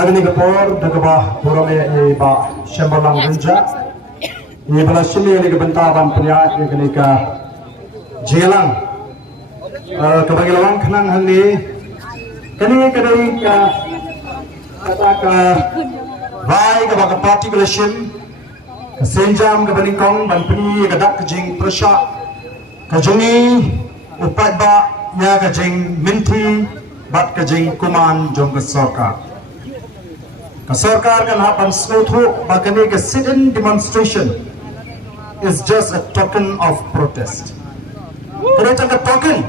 hari ni kapor dagabah purame ba Shembalang Rinja ni bala sini ni bentaban punya ni ka jelang kabagi lawang khanang hali kani kadai ka kata ka vai ka ba party relation senjam ka banikong banpni ka dak jing prasha ka jungi upat ba ya ka jing minti bat ka jing kuman jong ka sarkar Sarkar kan hapan snothu bakani ke sit-in demonstration is just a token of protest. Kena cakap token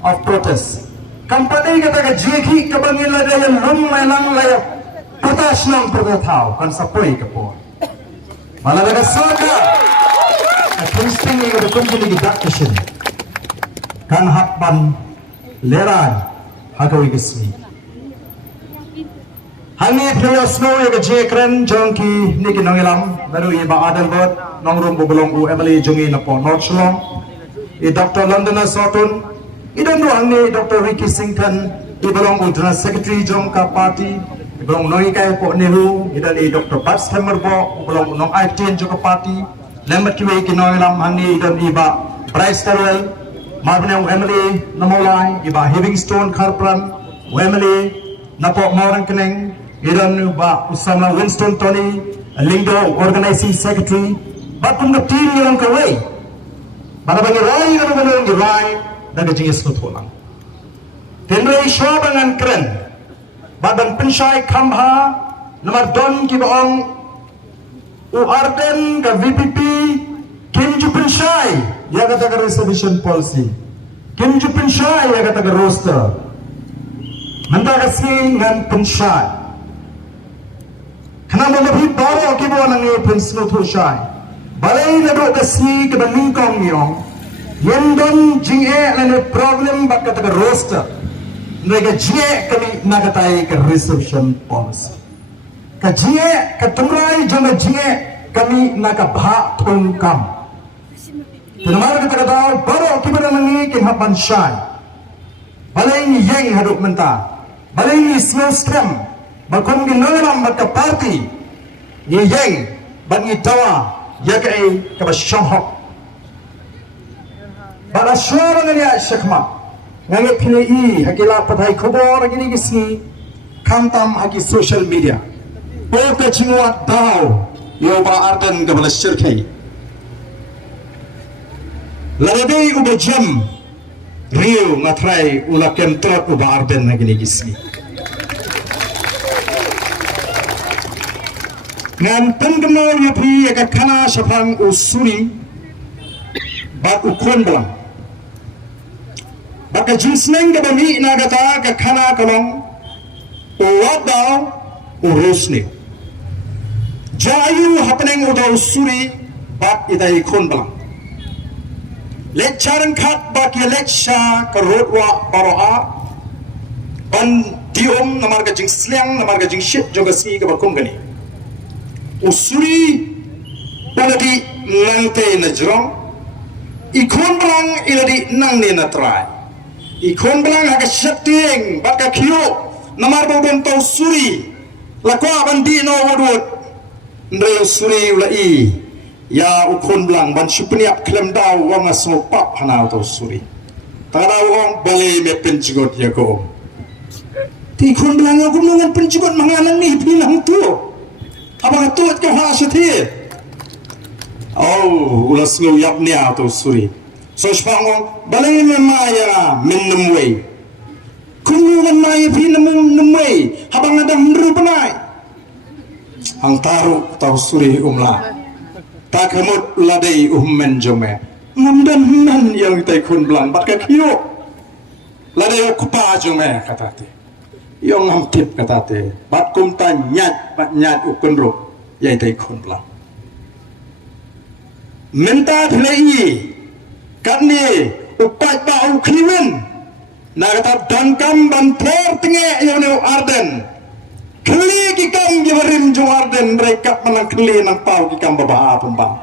of protest. Company kata ke jeki ke bangila daya lum melang laya potas nang pertau kan sapoi ke po. Malah ada sarkar. Kristing ini ke company ke dakishin. Kan hapan leran hagawi kesmi. Hangi playo snow ya jekren jongki niki nongilam baru iba adal bot nongrum bubulong u Emily jongi na po North Shillong I Dr. London Sotun idon do hangi Dr. Ricky Sington ibulong u General Secretary jong ka party ibulong noi kai po Nehru idan I Dr. Bats Hammer bo ibulong nong I10 jong ka party lembat kiwe ki nongilam hangi idon iba Bryce Terrell mabne u Emily namolai iba Livingstone Kharpran u Emily napo maurang keneng Iran ba usama Winston Tony Lindo organizing secretary batum the team yang kawai bara bagi rai kalau bagi rai daga jingis ko tholang tenrei shobangan kren badan pensyai kambha nomor don ki baong u arden ka VPP kinju pensyai ya kata ka reservation policy kinju pensyai ya kata ka roster manda kasi ngan pensyai Kenapa lebih baru kita nangi prinsip tushai? Balai ledo kasi kita mingkong niong, yendon jinge lene problem bak kata roster, mereka jinge kami nagatai ke reception policy. Kajinge ketumrai jomba jinge kami nagabha tongkam. Kenapa kata kata baru kita nangi kenhapan shai? Balai ni yang haduk mentah, balai ni slow scam. Bakon ginoram baka party ni yang bagi tawa ya kai ka bashahok bala shora ngani shakma ngange phine I hakila pathai khobor gini gisi khamtam haki social media po ka chingwa dao yo ba ardan ka bala shirkai laradei ubajam rio ngatrai ulakem tot uba ardan gini gisi ngan penggemar yapi ya kana syafang usuri bak ukon belang baka jinsneng ga bami nagata ka kana kalong uwadau urusni jayu happening uda usuri bak idai kon belang leccharan khat bak ya leccha ka rodwa baroa ban diom namar ga jingsliang namar ga jingshit jogasi ka bakum gani usuri baladi nangte na jrong ikon belang iladi nang ne na try ikon belang haga shatting baka kyo namar bodon to usuri lakwa bandi no wodot ndre usuri ulai ya ukon belang ban shupniap klem daw wanga so pap hana to usuri tara wong bale me penjigot yako ti ikon belang aku nungan penjigot manganan ni pinang tu abang tuat kau hasati. Oh, ulas lu yap ni atau suri. So sepangong balai memaya minumway. Kunu memaya pinumway. Abang ada mendru penai. Ang taru tau suri umla. Tak kemut ladai men jome. Ngamdan men yang tay kun belang bat kakiyo. Ladai kupa jome kata ti. Yang ngam kata te bat kum ta nyat ukun ro yai tai khon bla menta thlei kan ni upai ba u kliwen na kata dangkam ban thor tinge yone arden kli ki kam gibarim jo arden rekap manang kli nang pau ki kam baba pembang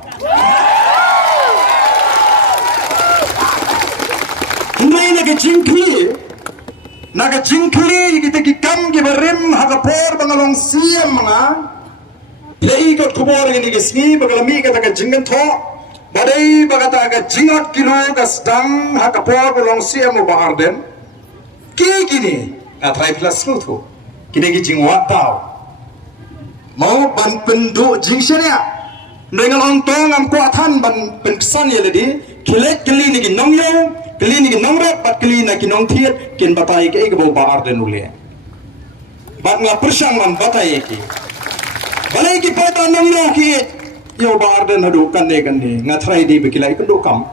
ndai na ke jingkli naga jingkli kita kikam kibarim hagapor bangalong siam mga play kot kubor ini kisni bagalami kata ka jingan tho badai bagata ka jingat kilo ka sedang hagapor balong siam mo baarden kini atrai plus tho kini ki jingwa tau mau ban pendu jingshania dengan tong am kuatan ban pensan ya ledi kilet kili ni ki nongyo kili ni ki nongrat bat kili na ki nong thiet kin batai ke ke bo baarden ule bat nga persang man batai ki balai ki pata nongyo ki yo baarden hadu kan ne ngatrai di bekilai kendo kam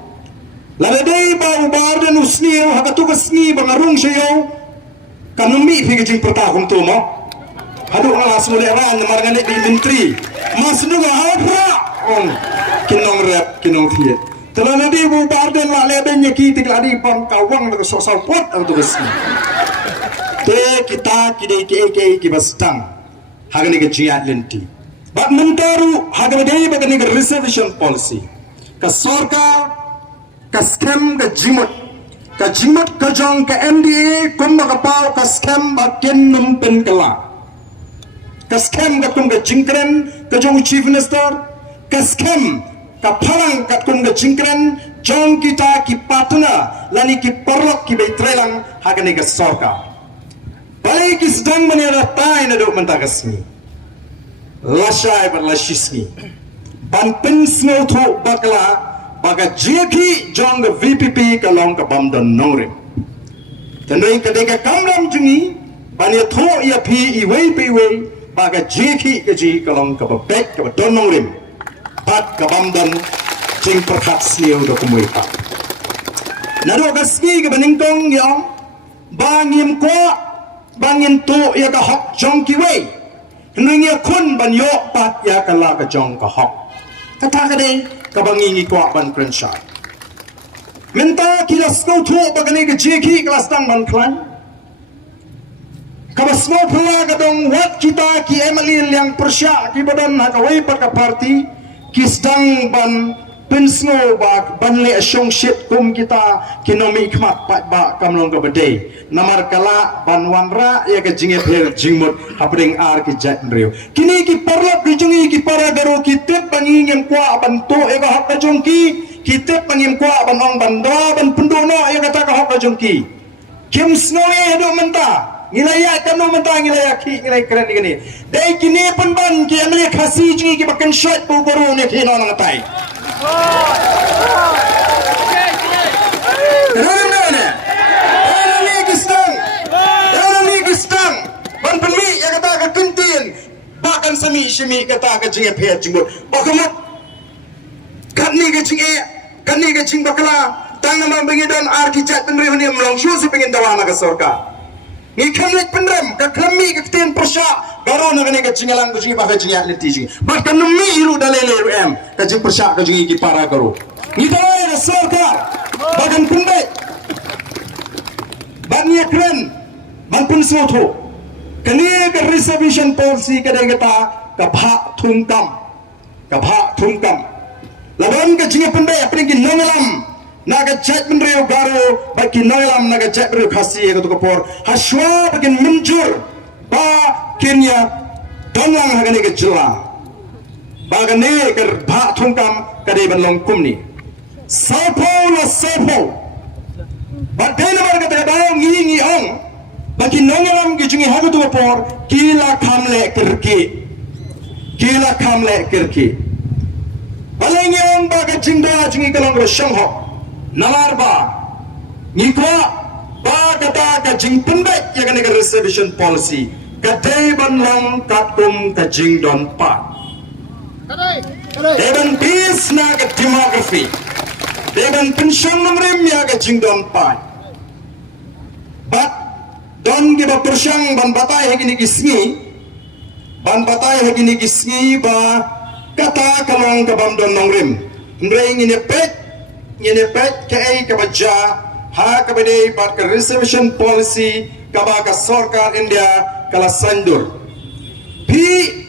lade dei ba baarden usni hakatu kasni bangarung sayo kanumi fi jing pertahun tu mo hadu nga asmule ran margane di menteri mas nu ga hafra on kinong rep kinong thiet telane di bu baarden la le den ki tigladi pam kawang na so pot untuk kasni te kita kidai ke bastang hagani ke jiat lenti bak mentaru hagani dei bagani ke reservation policy ka sarkar ka scam ka jimut ka jong ka MDA kumba ka pau ka scam ba ken num pen kala ka scam ka kum ka jingkren ka jong chief minister ka scam ka pharang ka kum ka jingkren jong kita ki partner lani ki porlok ki beitrelang hagani ka sarkar balai ki sedang menira tai na dok mentakasni lasai berlasisni ban pensno tho bakla baga jeki jong the VPP kalong ka bam don nore tanoi ka de ka kamram jungi ban ya tho ya phi I wei baga jeki ka ji kalong ka bek ka don nore pat ka bam don jing perkhat siu do kumui pa nado ka ski ka baning tong yong bangim ko bangin to ya ka hok jong ki wei nungia kun ban yo pat ya ka la ka jong ka hok kata ka de ka bangingi ko ban krensha minta kila sko to bagani ka jeki kelas tang ban klan ka basmo pula ka dong wat kita ki emali yang persya ki badan ha ka wei pat ka party ki sedang ban pensno ba ban le asyong shit kum kita kinomi khmat pat ba kamlong ka bedai namar kala ban wanra ya ka jinge pher jingmut hapring ar ki jat reu kini ki parlap ki jungi ki para garo ki tep bangingem kwa ban to e ka hak ka jongki ki tep bangim kwa ban ong ban da ban pendono ya kata ka hak ka jongki kim sno e do menta ngilaya kanu menta ngilaya ki ngilai keren ni dai kini pan ban ki amle khasi jingi ki bakan shot pu goro ne ki no ngatai ban penmi ya kata ka kentin bahkan sami shimi kata ka jinge phe jingbo bakamat kan ni ka jing bakala tang nama bengidon arkitek penri huni mlong shu si pengin dawana ka sorka ni khamlet penrem ka khammi ka ten persya garo na kani ka jingalang ka jingi ba ka jingi leti jingi bahkan numi iru dalele em ka jing persya ka jingi ki para garo ni dawana sorka bahkan pende banya kren ban pun sotho kani ka reservation policy ka de kata ka bha thungkam lawan ka jinga pende apring ki nongalam naga chat menreo garo baki nongalam naga chat menreo khasi ka to por haswa bakin munjur ba kenya donlang hagani ka jila bagane ka bha thungkam ka de ban long kumni sopo badena marga de daong ngi ong baki nongalam ki jungi hagu tu por kila khamle kirki balenge ong ba ka jinda jungi kalang ro shangho nalar ba ni ko ba kata ka jing pende ya ka ne reservation policy ka dei ban long ka tum ka jing don pa deban peace na ka demography deban pension namrem ya ka jing don pa but don giba persyang ban batai hegini kisngi ba kata kalong kabam don nongrim nrei ngine pet ke ai kabaja ha kabade pat ka reservation policy kaba ka sarkar India kala sandur bi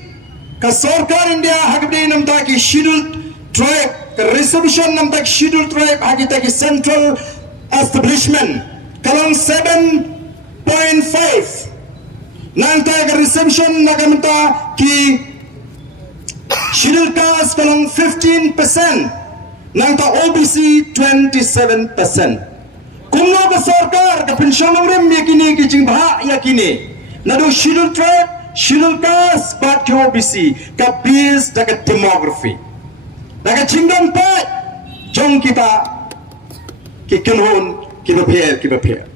ka sarkar India hagde namta ki scheduled tribe ka reservation namta ki scheduled tribe hagita ki central establishment kalong 7 0.5 nang tayo reception nagamta ki schedule caste kalong 15% nang ta OBC 27%. Kung no ka sarkar ka pensyon ng rim yakini kijing baha yakini nado schedule tribe schedule caste bat ki OBC ka based daga demography daga jingdon pa jong kita kikinhon kibaper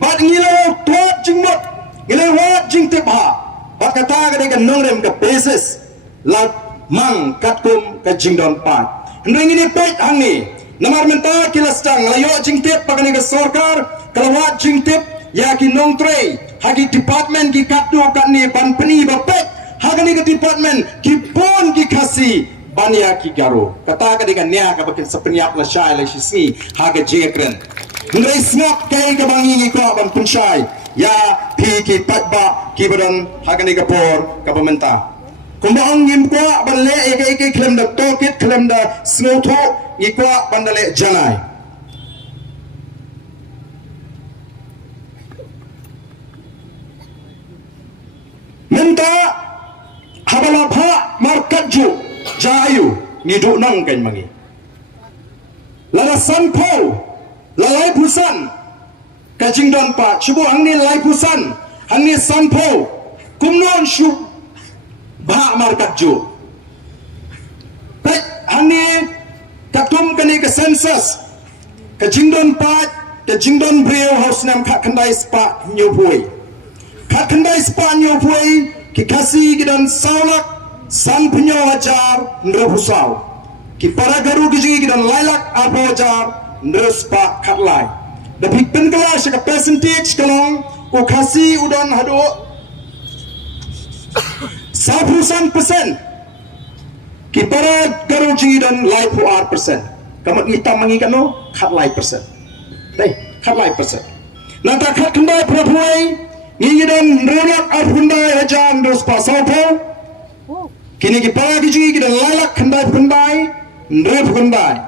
bat ngilo tuat jingmot ngilo wat jingtip ha bat kata ka daga nongrem ka basis lat mang katkum ka jingdon pa Hendang ini baik hangi. Namar menta kilas tang layo jingtip pagani ke sorkar kalawat jingtip yakin nong tray hagi department ki katno katni ban peni bapek hagani ke department ki pon ki kasi bania ki garo kata ka dengan nya ka bakin sepeniap la syai la sisi haga jekren Hendai snap kai ka bangi ko ban punsyai ya pi ki patba ki badan hagani ke por ka pementa Kumbang ngim kwa bandale eke klem da tokit klem da snowto ikwa bandale janai. Minta habalabha markaju jayu ngiduk nang kain mangi. Lada sanpo lalai pusan kajing don pa cibu angni lalai pusan angni sanpo kumnon syu bah markat ju baik hani katum kani ke census ke jingdon pat ke jingdon breu haus nam khat khandai spa nyopui khat khandai spa nyopui ki kasi gidan saulak san punyo ajar nrehusau ki para garu giji gidan lailak apo ajar nrespa khatlai da bikpen kelas ke percentage kalong ko kasi udan hado 10% ki para garuji dan life persen kamat kita mengikan no kat life persen dai kat life persen nanta kat kendai prapuai ngi dan renak arpundai ajan dos pasapo kini ki para giji dan lalak kendai pendai ndrep kendai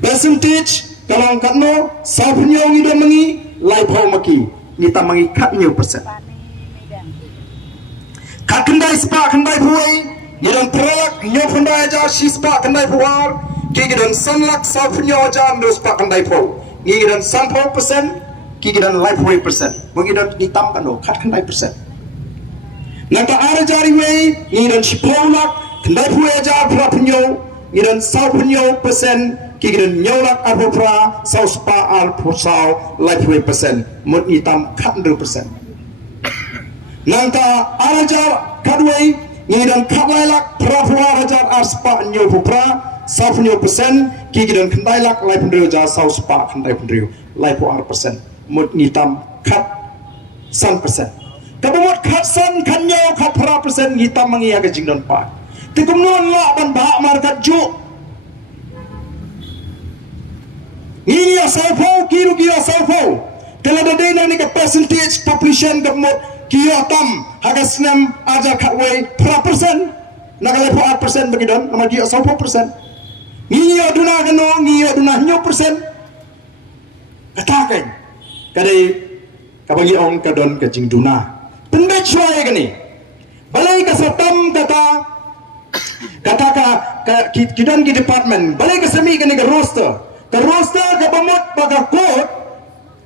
percentage kalau kat no sapunyo ngi dan mengi life maki kita mengi kat nyu persen kat kendai spa kendai puai gidan pralak nyo kendai aja si spa kendai puar ki gidan sanlak saf nyo aja ndo spa kendai pu ngi gidan 10% ki gidan life way persen mengidan hitam kan do kat kendai persen nanta ara jari way ngi gidan si polak kendai puai aja pra punyo gidan saf punyo persen ki gidan nyolak apo pra sau spa al pusau life way persen mut hitam kat 100% Nanta araja kadway ngidan khatlak prafwa hajar aspa nyo pupra saf nyo persen kigidan khandailak lai pendriu ja sau spa khandai pendriu lai po persen mut ngitam khat 100% kabamot khat san khanyo khat pra persen ngitam mangia ke jingdon pa tikum non la ban ba markat ju ngi ya sau kiru kia sau telada dena ni ke percentage population kabamot Kia tam hagas nam ajar katway persen nakalai 4% bagi don nama dia 10%. Ngiyo duna kano ngiyo duna nyo persen. Katakan kadai kabagi ong kadon kajing duna. Pendek suai kani. Balai kasatam kata kidon ki department. Balai kasemi kani ke roster. Ke roster ke bamot baga code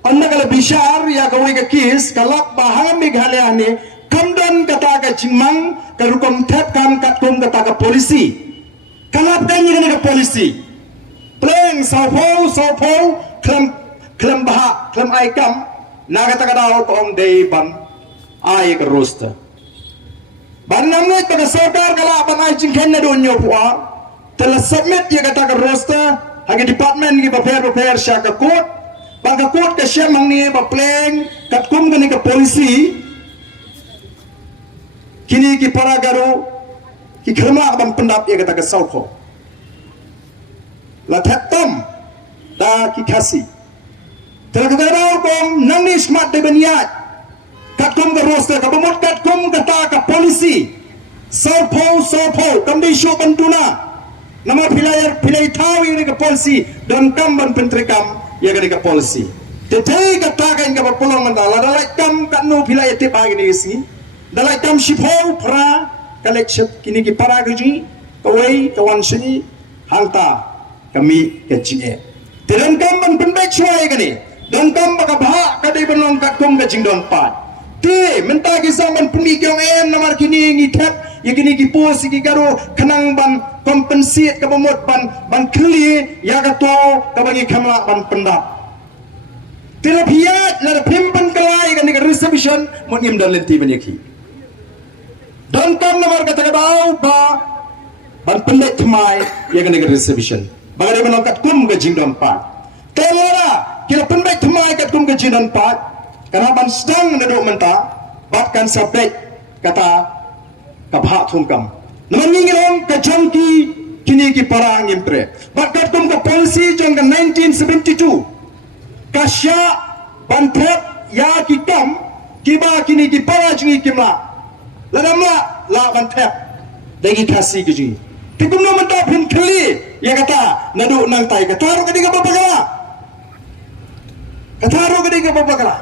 anda kalau bisyar ya kau ke kis kalak baham Meghalaya ni kamdan kata ke jingmang ke rukom tap kam katkum kata ke polisi kalap kan ni ke polisi pleng saupo klem bah klem aikam na kata kata kong day ban ai ke roster ban namne ke sarkar kalak ban ai jingken na donyo puar telah submit ya kata ke roster hagi department ki prepare sya ke code Bangka kot ke siya mangni ba pleng katkum gani ke polisi kini ki para garu ki kerma ban pendap ya kata ke sauko la thattam da ki kasi tergadau kom nangni smart de beniat katkum ke roster ka bamot katkum kata ke polisi saupo kamdi syo bantuna nama pilai tawi ni ke polisi dan kam ban pentrikam ya ke polisi Tetapi katakan kepada pulang mandala dalam kam kanu pilai ete pagi ni si dalam kam shipau pra collection kini ki para kerji kawai kawan sini hangta kami kecil. Dalam kam ban penbaik cuai kini dalam kam baka bah kadai benong kat kum kecing don pat. Ti mentah kisah ban pemikiran namar kini ngitat ya kini ki pos ki garo kenang ban kompensate ke pemot ban kli ya kato kabangi kamla ban pendap. Terapiat lara pimpan kelai kan dengan reservation mungkin dan lenti banyak. Dan kam namar kata kau ba ban pendek temai ya kan dengan reservation. Bagaimana kat kum ke jingdon pat. Telara kira pendek temai kat kum ke jingdon pat. Karena ban sedang naduk mentah bahkan sabek kata kabha thumkam. Naman ngilong ke jongki kini ki parang impre. Bahkan kum ke polisi jong 1972. Kasya bantrep ya kikam kiba kini ki para jungi kimla ladamla la bantrep dagi kasih keji tikum no menta pin kali ya kata nadu nang tai kata ro kadiga babagala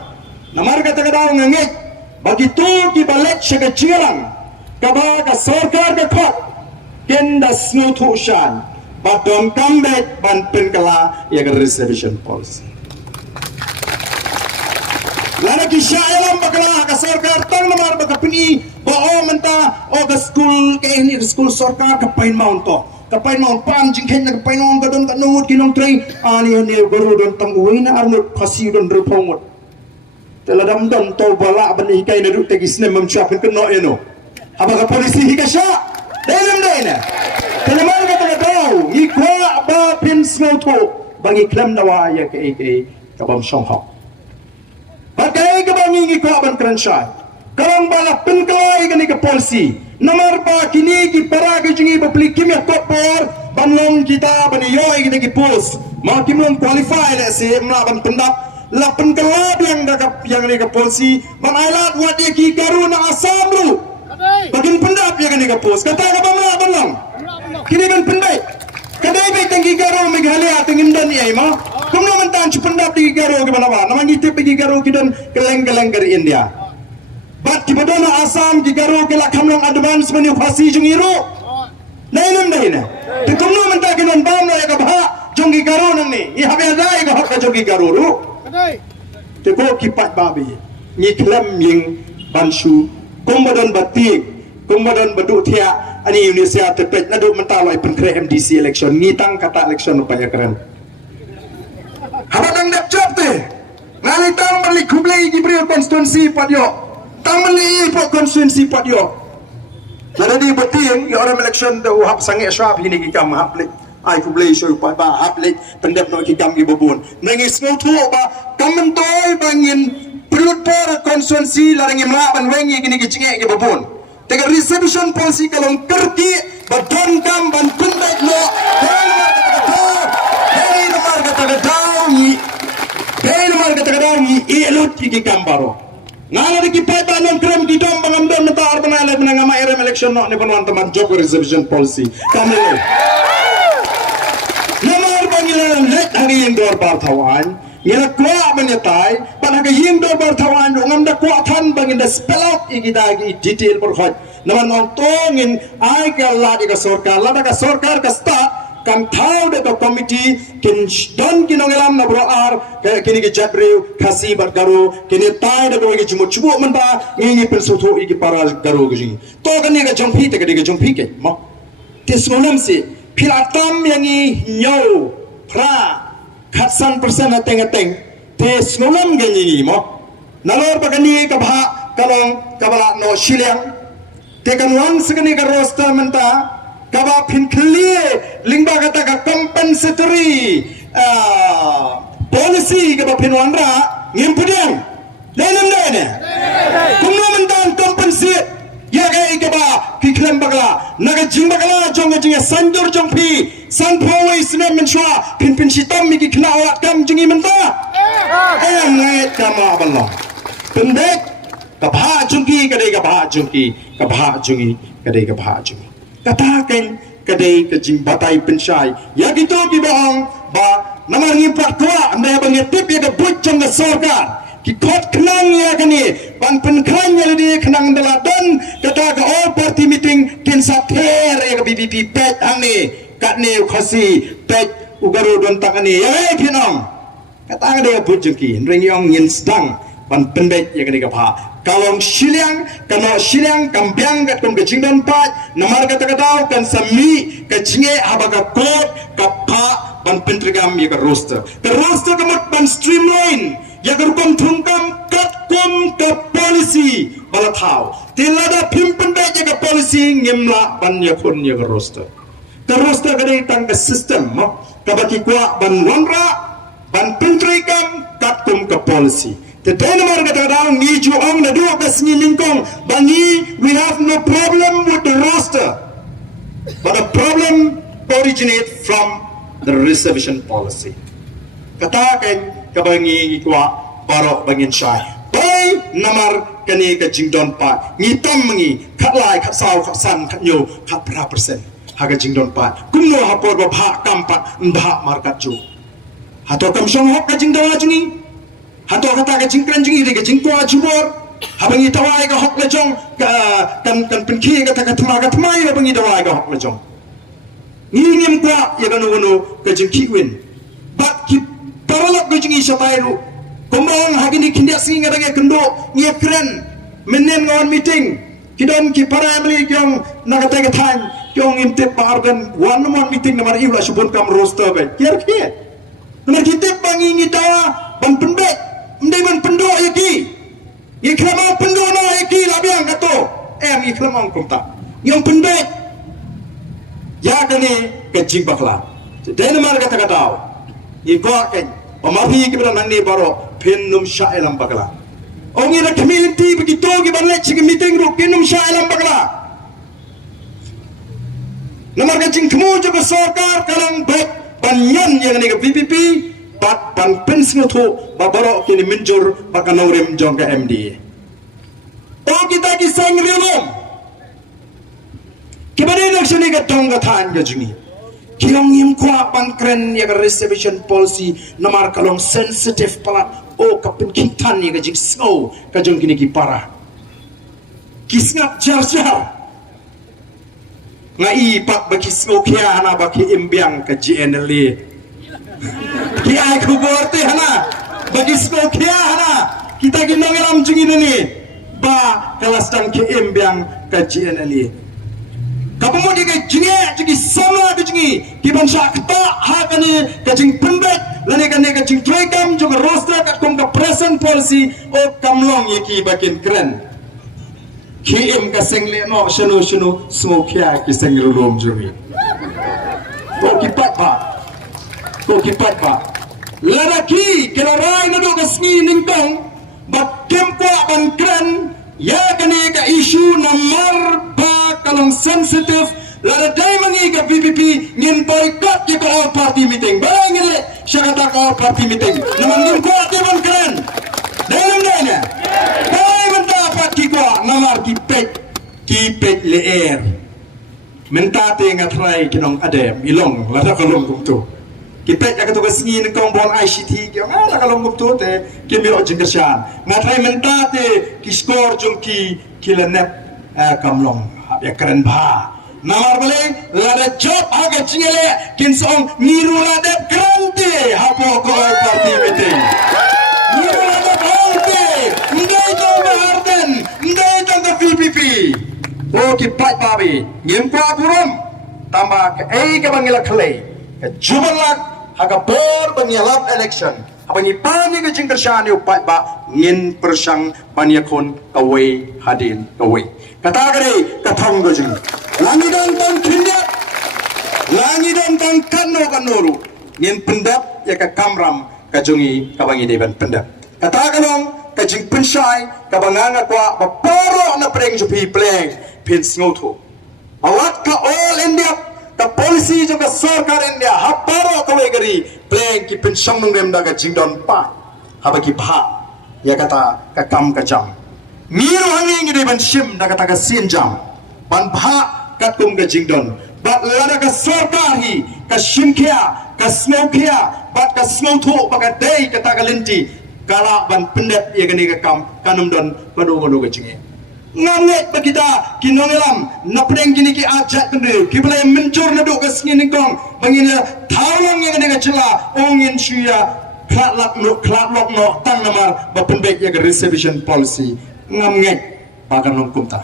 namar kata kata ngengek begitu ki balet sega jilang kaba ka sarkar ka khot kenda snutu shan badom kambet ban pin kala ya reservation policy. Lana kisah alam bakala ka sarkar tang namar baka pini bao menta o ka school ke ini school sarkar ka pain mount to ka pain mount pan jingken ka pain mount ka don ka nuut kinong tray ani ni guru don tam uina arno khasi don repomot teladam don to bala bani kai na rut tegisne mamcha pin no eno abaka polisi hikasha dalam daina telamar ka tao ikwa ba pin smoto bagi klam nawa ya ke kabam songha. Bagai kebangi ko aban keransai. Karang bala penkelai kini ke polisi. Namar ba kini ki para ke jingi beli kimia kopor banlong kita bani yoi kini ki pos. Ma kimlong qualify le se mla ban pendap la penkelab yang ni ke polisi ban ailat wat dia ki garu na asam lu. Bagin pendap ya kini ke pos. Kata ka ba banlong. Kini ban pendai. Kadai baik tanggi garu Meghalaya tengin dan ni ai ma. Kamu mentan cependap di garo ke mana mana? Nama kita pergi garo kita keleng-keleng dari India. Bat di badana Asam di garo ke lakam lang advance meni fasi jungiru. Nainam naina. Di kamu mentan kita bam lah ya kabha jungi garo nang ni. Ini habis ada ya kabha jungi garo ru. Di ko kipat babi. Ni kelam yang bansu. Kumbadan batik. Kumbadan baduk tiak. Ani Indonesia terpet nadu mentalai penkre MDC election. Ngitang kata election apa ya keren. Habang nak job tu, ngali tang balik kublai Jibril konstituensi padio, tang balik po konstituensi padio. Jadi beting ya orang election tu hap sangat syab ini kita mahaplik, ai kublai show pada haplik pendep nak kita gibabun. Nangis ngotu ba kamentoi bangin perut por konstituensi larang imlaban wengi kini kicingek gibabun. Tega reservation policy kalau kerti badon kam ban pendek lo. Ilut kiki kambaro. Ngala di kipai tanong krem di dom bangam don mata arbana le menangama RM election no ne penuan teman job reservation policy. Kami le. Namar bangilan le hari yang dor bartawan. Ngala kwa banyatai pada ke yang dor bartawan ngam da kwa than bangin da spell out igida gi detail berhad. Naman ngontongin ai ka la di ka sarkar ka start kan tahu dekat komiti kin don kinong elam na broar kini ke jabreu kasi bar garo kini tai de bogi jumu chubu manda ngi pensoto igi para garo gi to kan ni ga jompi te ga jompi ke mo tisonam se pilatam yang i nyau pra khatsan persen ateng te sonam ga ni mo nalor bagani ka bha kalong kabala no shiliang te kan wang segani ga roster menta kaba pin clear lingba kata ka compensatory policy kaba pin wandra ngimpudiang dalam dana kumno mentan compensate ya ga kaba kiklem bagla naga jing bagla jong jing sandur jong pi san powai sina menshwa pin sitam mi kikna awat kam jingi menta ayam ngai kama ballo pendek kabha jungki kadai kabha jungki katakan kadai ke jimbatai pensyai ya gitu ki bohong ba namar ngimpat kuat anda bangetip ya kebut jangka sorgar kikot kenang ya kani ban penkhan ya di kenang daladan kata ke all party meeting kin sather ya ke BBP pet angni katni khasi pet ugaru don takani ya kinong kata ada kebut jengki ring yong yin sedang ban pendek ya kani kapha kalong siliang kano siliang kambyang kat kon kecing don pat namar kata kata kan sami kecing habaga kot kapha ban pentrigam ya ke roster kamut ban streamline ya gerupam thungkam katkum ke polisi balathau tilada pimpen baik ke polisi ngimla ban yakun ya ke roster kadai tang ke sistem ke baki kuat ban wanra ban pentrigam katkum ke polisi tetapi nomor kata ni juang na dua ke sengi lingkong bangi we have no problem with the roster but the problem originate from the reservation policy katakan kabangi kuat barok bangin syai bai namar kani ka jingdon pa ngi tam mangi khatlai khasaw khasan khanyo khapra persen haga jingdon pa kumno hapor ba bha kampat ndha markat ju hato kam song hok ka jingdon la jungi hato kata ka jingkran jungi de ka jingkwa jubor habangi tawai ka hok la jong kan penki ka tama ya bangi tawai ka hok la jong ngi ngim kwa ya ganu ka jingki win bat ki paralak ka jungi sapairu kumbang hagini kindia singa dage kendo ngia kren menen ngon meeting kidon ki para amli kyong nakata ke than kyong inte bargan one mon meeting namar iula subon kam roster be kier kier namar kite bangi ngi dawa ban pende ndai ban pendo yaki ngi klamang pendo na yaki labiang kato ngi klamang kumta yong pende ya kani kecing bakla den mar kata kata i ko ken pamapi ki bran nani baro penum syailam bagla ongi na community begitu ki banle chig meeting ru penum syailam bagla namar ka jing kemu jo sarkar kalang baik banyan yang ni ke BBP bat ban pensiun tu babaro kini menjur bakanaurim jong ke MD o kita ki sang riolom kibane nak sini ka tong ka than ka jungi kiong yim kwa ban kren ya reservation policy namar kalong sensitive pala o kapin kitan ya jing snow ka jong kini ki para kisngap jar ngai pak bagi snow kia hana bagi imbiang ke GNLA ki ai kubor te hana bagi snow kia hana kita ginong elam jungi ni ba kelas dan ki imbiang ke GNLA kamu dia jinge sama jingi kiban sakta hakani kajing pendek lani kane kajing trekam juga roster kat kong ka present policy o kamlong yaki bakin keren kim ka sengle no shunu smoke ya ki sengle rom jumi ko kipat ba laraki kelarai na do ka sngi ningtong bat kem ko ban keren ya kane ka issue namar kalong sensitive lada day mangi ka BBP ngin boycott ki all party meeting bangin le siya kata all party meeting naman ngin ko ate man keren dalam dana day man dapat ki ko namar ki pet le air mentate nga try kinong adem ilong lada kalong kumto ki pet ya kato kasingin kong bon ICT ki nga kalong kumto te ki miro jingkasyan nga try mentate ki score jong ki kilanep kamlong ya keren ba namar bale lada job aga chingele kinsong niru lada krante hapo ko party meeting niru lada krante ngai to baharden ngai to the VPP o ki pat babi ngem pa burom tamba ke ke bangila khle ke jubalak haga bor bangilap election abangi pani ke jingkershan yu pat ba ngin persang banyakon kawai hadin kawai kata kare katong gojing langi dan tang kindat langi dan tang kanoru ngin pendap ya ka kamram kajungi kabangi deban pendap kata kanong kajing pensai kabanganga kwa baporo na preng jupi pleng pins ngoto awat ka all India ka policy jo ka sarkar India haparo kawai gari pleng ki pensang nungem daga jingdon pa habaki bha ya kata ka kam ka jam miru hangi ngi ban shim daga taga sin jam ban bha katum ga jingdon bat lada ka sarkar hi ka shimkhia ka snowkhia bat ka snowtho baka dei ka tagalinti kala ban pendet ye gani ka kam kanum don badu ka jinge ngamnet bagita kinongelam napdeng gini ki ajat kendu kibla mencur nadu ka singin kong bangina thawlang ye gani ka chela ongin shuya klat lok no tang namar ba pendek ye reservation policy ngamnet bagan nong kumta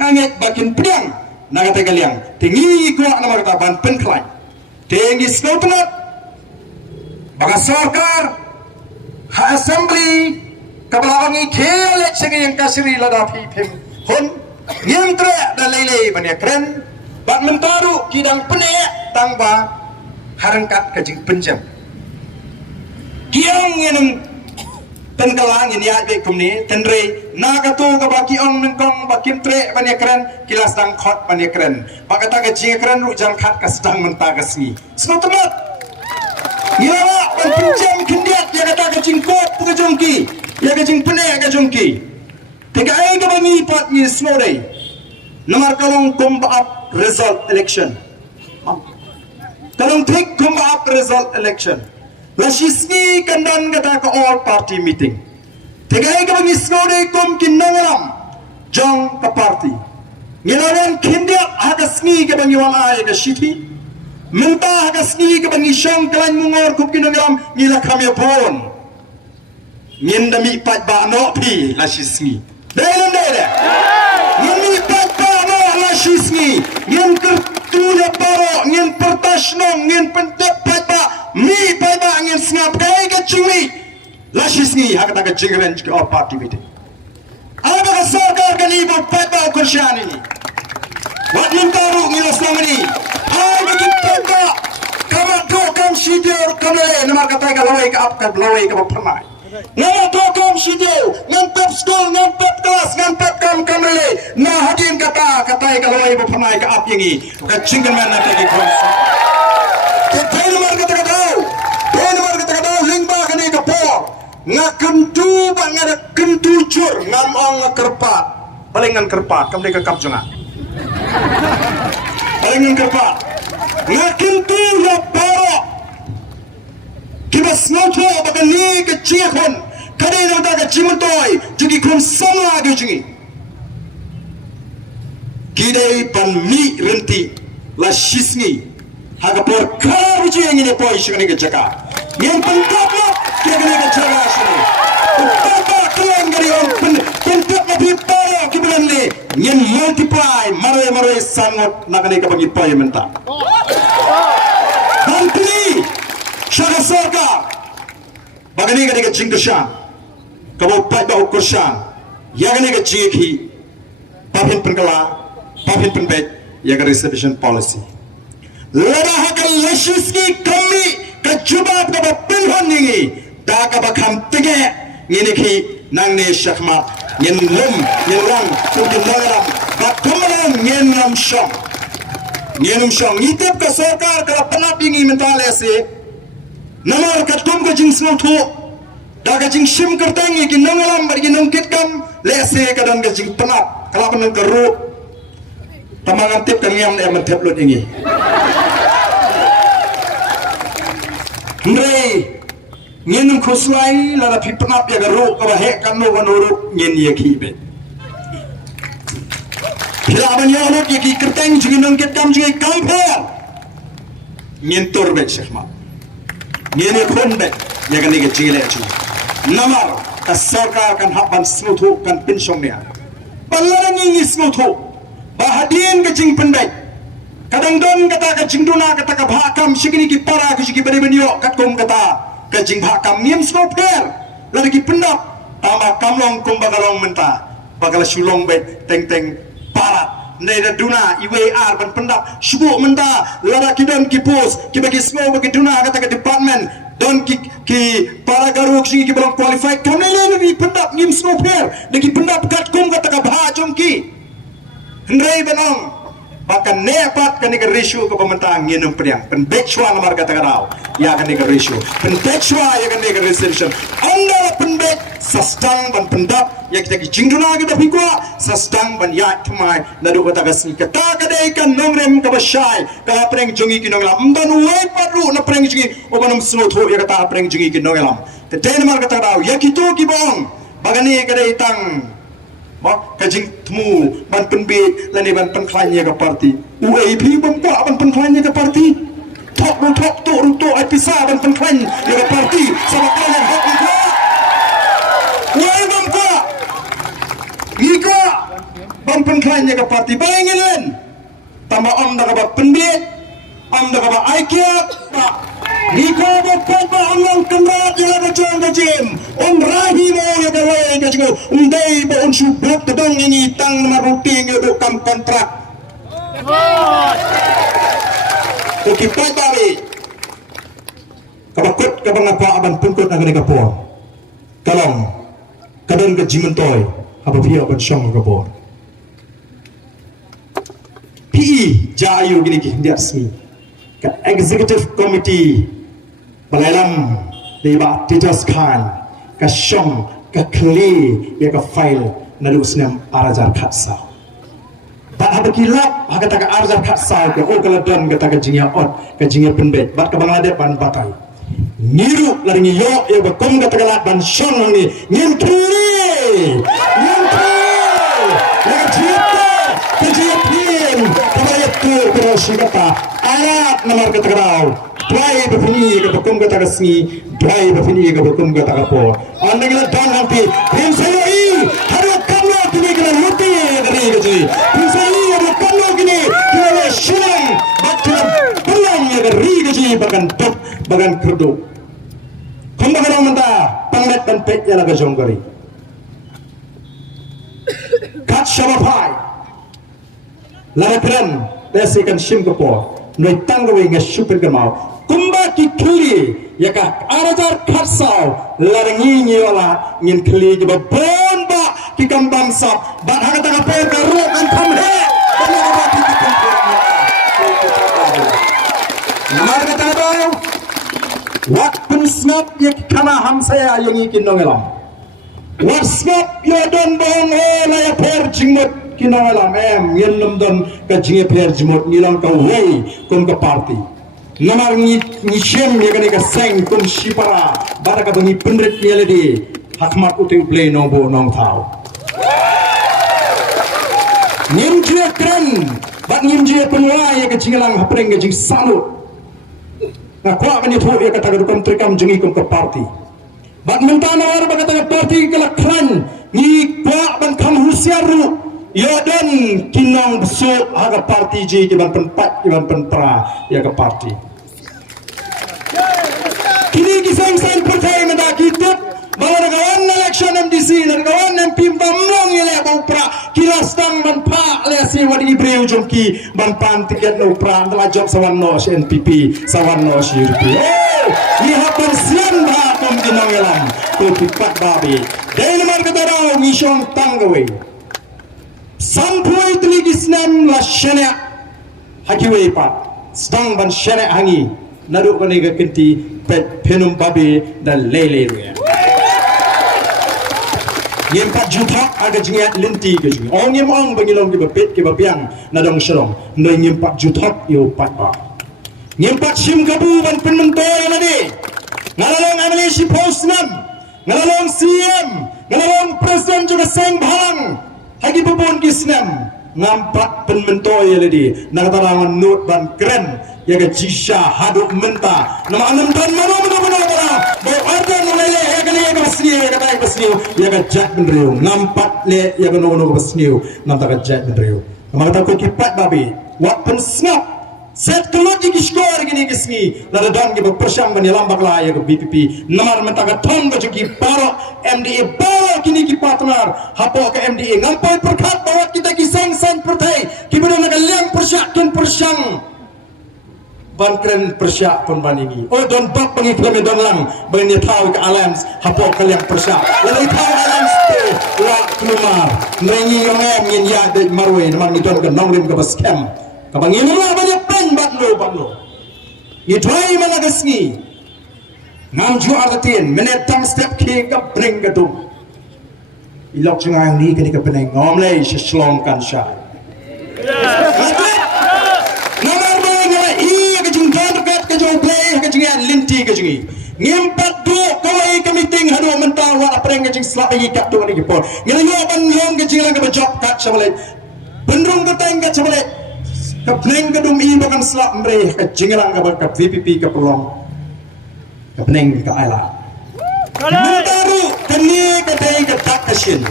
ngamnet bakin pedang nagate kaliang tingi ko nama kata ban penklai tingi skotnat baga sarkar ha assembly kablawangi khele sege yang kasiri lada pim hon nyentre da lele bania kren bak mentaru kidang pene tangba harangkat kajing penjam kiang yeneng tengkalang ini ada kumni tendre nagato ka baki ong nengkong bakim tre bania kren kilas dang khot bania kren pakata ka jing kren ru jang khat ka sedang menta ka sni snotemat ngira ban penjam kendiat ya kata ka jing kot ka jongki ya ka jing pene ka jongki tega ai ka bangi pat ni snow day nomor kalong komba up result election kalong thik komba up result election lasisni kandan kata ka all party meeting tegai ka bangi snow day kom kinangalam jong ka party ngirawan kindia hagasni ka bangi wala ay ka shiti minta hagasni ka bangi shong kalan mungor kup kinangalam ngila kami pon ngindami pat ba no pi lasisni dai dai ngindami pat ba no lasisni ngin kertuya paro ngin pertasno ngin pentep pat ba mi pada angin sengap kaya ke cumi lasisni hak tak jingren ke all party meeting apa ka sarkar kali buat pada kursian ini wat mentaru ngilas namani hai bagi pada kama to kam sidir kamale nama kata ka lawai ka ap ka lawai ka pernai nama to kam sidir ngantap school ngantap kelas ngantap kam kamale na hadin kata ka lawai ka pernai ka ap yangi ka jingren mana ka ki konsa ngakentu bang ada kentu cur ngamong ngakerpat palingan kerpat kamu deka kap jonga palingan kerpat ngakentu ya paro kibas noto baga ni ke ciakon kade na daga cimentoy jugi kon sama ge jugi kidai pan mi renti la shisni haga por karu ji ngine poy shigani ke jaka yang pentaplo kegene ke jaka shini pentapa kelengari on pentap lebih paro kibulan le nyen multiply mare sangot nakane ka bagi poy menta bantli shaka sorka bagani ka ke jingdashan kabo pai ba ukursan yagane ke jiki papin penkala papin penbet yaga reservation policy lada hakal lashiski kami kejubab ka pinhon ningi da ka bakam tige ngini ki nang ne shakmat ngin lum ngin rang kukin naram bakamalan ngin shong itep ka sarkar ka panap ingi mentale se namar ka tum ka jing snoto da ka jing shim kartangi ki nangalam bar ginong kitkam lese ka dan ka jing panap kala panang ka ru tamangan tip kang yam ne mentep lot ingi Ndrei ngenum khoswai lara pipnap ya garo ka he kanno wanuru ngen ye khibe phila ban ya lo ki kerteng jingi nong ket kam jingi kamper ngen torbe shekma ngene khonbe ya gani ke jile chu namar ka sarkar kan haban smuthu kan pinshong ne ballarang ngi smuthu bahadien ke jing pendai kadang don kata ka jingduna kata ka bhakam shigini ki para ki shigi bari benyo katkom kata ka jing bhakam ngim snopper lari ki pendap tama kamlong kumbagalong menta bagala shulong bet teng parat nei da duna IWR ban pendap shubu menta lara ki don ki pos ki bagi snow bagi duna kata ka department don ki para garuk shigi ki belum qualified kamele ni pendap ngim snopper de ki pendap katkom kata ka bhajong ki ndrei benong bahkan nepat kan ikan risu ke pementang nginum priang penbekshua namar kata karau ya kan ikan risu penbekshua ya kan ikan reception anda penbek sastang ban pendap ya kita jingduna kita pikwa sastang ban ya tumai nadu kata kasih kata kada ikan nomrem kabashai kala preng jungi kinonglam mban wai paru na preng jungi obanum snow tho ya kata preng jungi kinonglam teten namar kata karau ya kitu kibong bagani kada itang mak kajing temu ban penbit lani ban penklanya ke parti UAP bangka ban penklanya ke parti tok tu ai pisah ban penklan ya ke parti sama kalian hok bangka UAP bangka Ika ban penklanya ke parti bayangin tambah om dah ke penbit om dah ke aikyat Niko bapa Allah kemat ya kacang kacim rahi mo ya kawai kacang dai ba subuk tedong ini tang maruting ya kam kontrak Kipai tadi kabakut kabangapa aban pungkut agak kapor kalong kadon ke jimentoy apa pia aban syong kapor PE jayu gini dia resmi ke executive committee Balalam Dewa Titus Khan ke Syong ke Kli ya ke file nalu senam arajar khatsa tak ada kilap kata ke arajar khatsa ke kaladon kata ke jingya ot ke jingya penbet bat ke Bangladesh ban batai niru lari yo ya ke kom kata ke lat ban Syong ni nyentri ya cita kejepin kabaya tu kerasi kata alat nomor kata kerau Dry bafini ke bakum kata kasni, dry bafini ke bakum kata kapo. Anda kena dan nanti, prinsai harus kamu kini kena luti dari gaji. Prinsai harus kamu kini kena silang, baca pelang dari gaji bagan dok bagan kerdo. Kamu bagan orang mentah, panglet dan pek yang agak jonggari. Kat syabapai, larakan, lesikan sim kapo. Noi tanggawi ngas super gemau. Kumba ki kli ya ka arajar khatsau larangi nyola ngin kli ke bon ba ki kambang sap ba ha ta ka pe ka ru an tham he ba ki ki namar ka ta do wat pun snap ye kana ham saya yangi kinongelam wat snap yo don bon he la ya per jingmot kinongelam yen num don ka jinge per jingmot nilang ka wei kun ka party namar ni shem ya kan ka seng kun shipara bara ka bangi pendret yeledi hakmat uting play nombo nong thau nim jia kren bat nim jia penwa ya ka jingalang hapreng ka jing salut na kwa kan itu ya kata dukam trikam jengi kun ka party bat mentana war ba kata party kala kran ni kwa ban kam husiaru yo dan kinong besok aga party ji ki ban penpat ki ban pentra ya ka party kini kisang san partai menda kitut bahwa nagawan election MDC nagawan MP bamlong yele pra kilas tang ban pa le si wadi ibreu jomki ban pan tiket no pra antara job sawan no NPP sawan no shirpi ni hapun sian ba kom kinong yelam to pipat babi dai mar kadaro ni shong tanggawe sampoi tligisnam la shena hakiwe pa stang ban shena hangi nadu kani ga kinti penum babi dan lele ruya yem pat juta aga jingat linti ke jingi ong yem ong bangilong ke bepet ke bapiang nadong shalom noi yem pat juta yo pat ba yem pat sim gabu ban penmentoy nadi ngalalong amali si posnam ngalalong CM ngalalong presiden juga seng bhalang hagi bubun kisnam ngampak penmentoy ladi nagatarangan nut ban keren ya ke jisha haduk menta nama anam dan mana bawa arda nolele ya ke le basniu ya ke basniu ya ke jat benriu ngampak le ya ke nono basniu nampak jat benriu nama kata ko kipat babi wat pensngap set kelut di skor gini kisni lada dan ke persam ban lambak la ya ke BPP namar menta ke ton baju ki paro MDA bawa kini ki partner hapo ke MDA ngampai perkat bawa kita ki sang partai ki benar nak liang persyak kin persyang ban keren persyak pun ban ini oh don bak bangi klame don lang bani tahu ke alams hapo ke liang persyak lalu tahu alams te la kelumar nengi yongem yin ya de marwe namang ni don ke nongrim ke baskem Kabang ini lah banyak pen batlo. Itoi mana kesni. Ngam ju artin menetang step ke bring gedung. Ilok cengang ni kini kepeneng ngomlei seslong kan syai. Nomor dua iya kejengkan dekat kejoplei kejengan linti kejengi. Ngimpat du kawai kemiting hadu mentang wa apreng kejeng slap lagi kat tu ni kepor. Ngelio ban long kejeng lang kebajok kat sabale. Benrung keteng kat sabale. Kepeneng kedum i bakan slap mre kejeng lang kat VPP kepolong. Kepeneng ka ala. Mentaru kani kadai ketak kasin.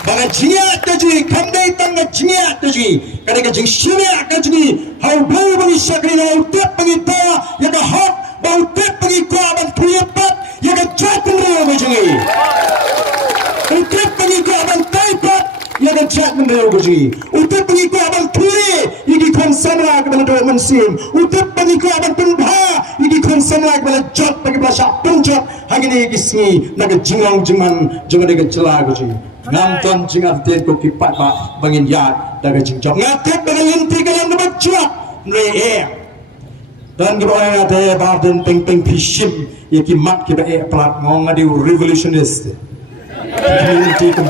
Banga jinga kajui kamdai tanga jinga kajui. Kadai kajing shina kajui. Hau bau bangi syakri na utep bangi tawa yaga hot bau utep bangi kwa ban priyapat yaga jatun reo kajui. Utep bangi kwa ban taipat yaga jatun reo kajui. Utep bangi kwa ban tuli yagi kon samra kepada doa mensim. Utep bangi kwa ban penbha yagi kon samra kepada jot bagi belasyak penjot. Hagini kisni naga jingong jingan jangan naga celah kajui. Nganton jingat ten ko kipat ba bangin yat daga jingjong ngatet bangin linti kalam na bagjuat nre dan gibo ay ngate baden peng peng pishim yaki mat kiba plat ngong ngadi revolutionist linti kum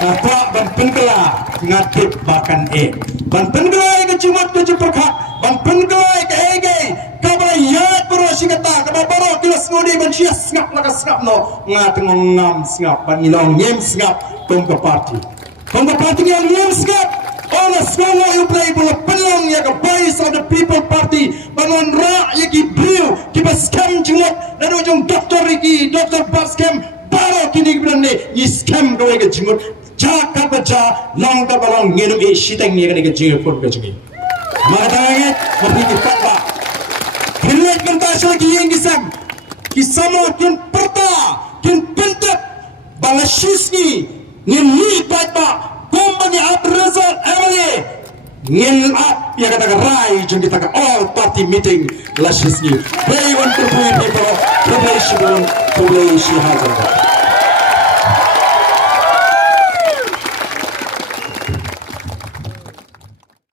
apa ban pengkela ngatet bakan ban pengkela ke jumat ke jeperkat ban pengkela ke ege kabay yat berosi kata kabay baro kilas ngodi ban sias ngap laka ngap no ngat ngam ngap ban ilong nyem ngap tongka party yang nyem ngap ona skolo you play bola pelong ya kabay of the people party bangun ra yaki blue kiba scam jumot nado jong doktor iki doktor baskem baro kini brande ni scam gawe ke jumot jakat baca long ka balong ngenum e shiteng ni ke jingir pun ke jingi madangit mabiki patba Hilat mentasya lagi yang kisamo kin perta kin pentek balasisni ngin ni patba kompani Abdurrazak Emily ngin up ya kata rai jeng kita all party meeting lasisni they want to people to play shibun to play shihazan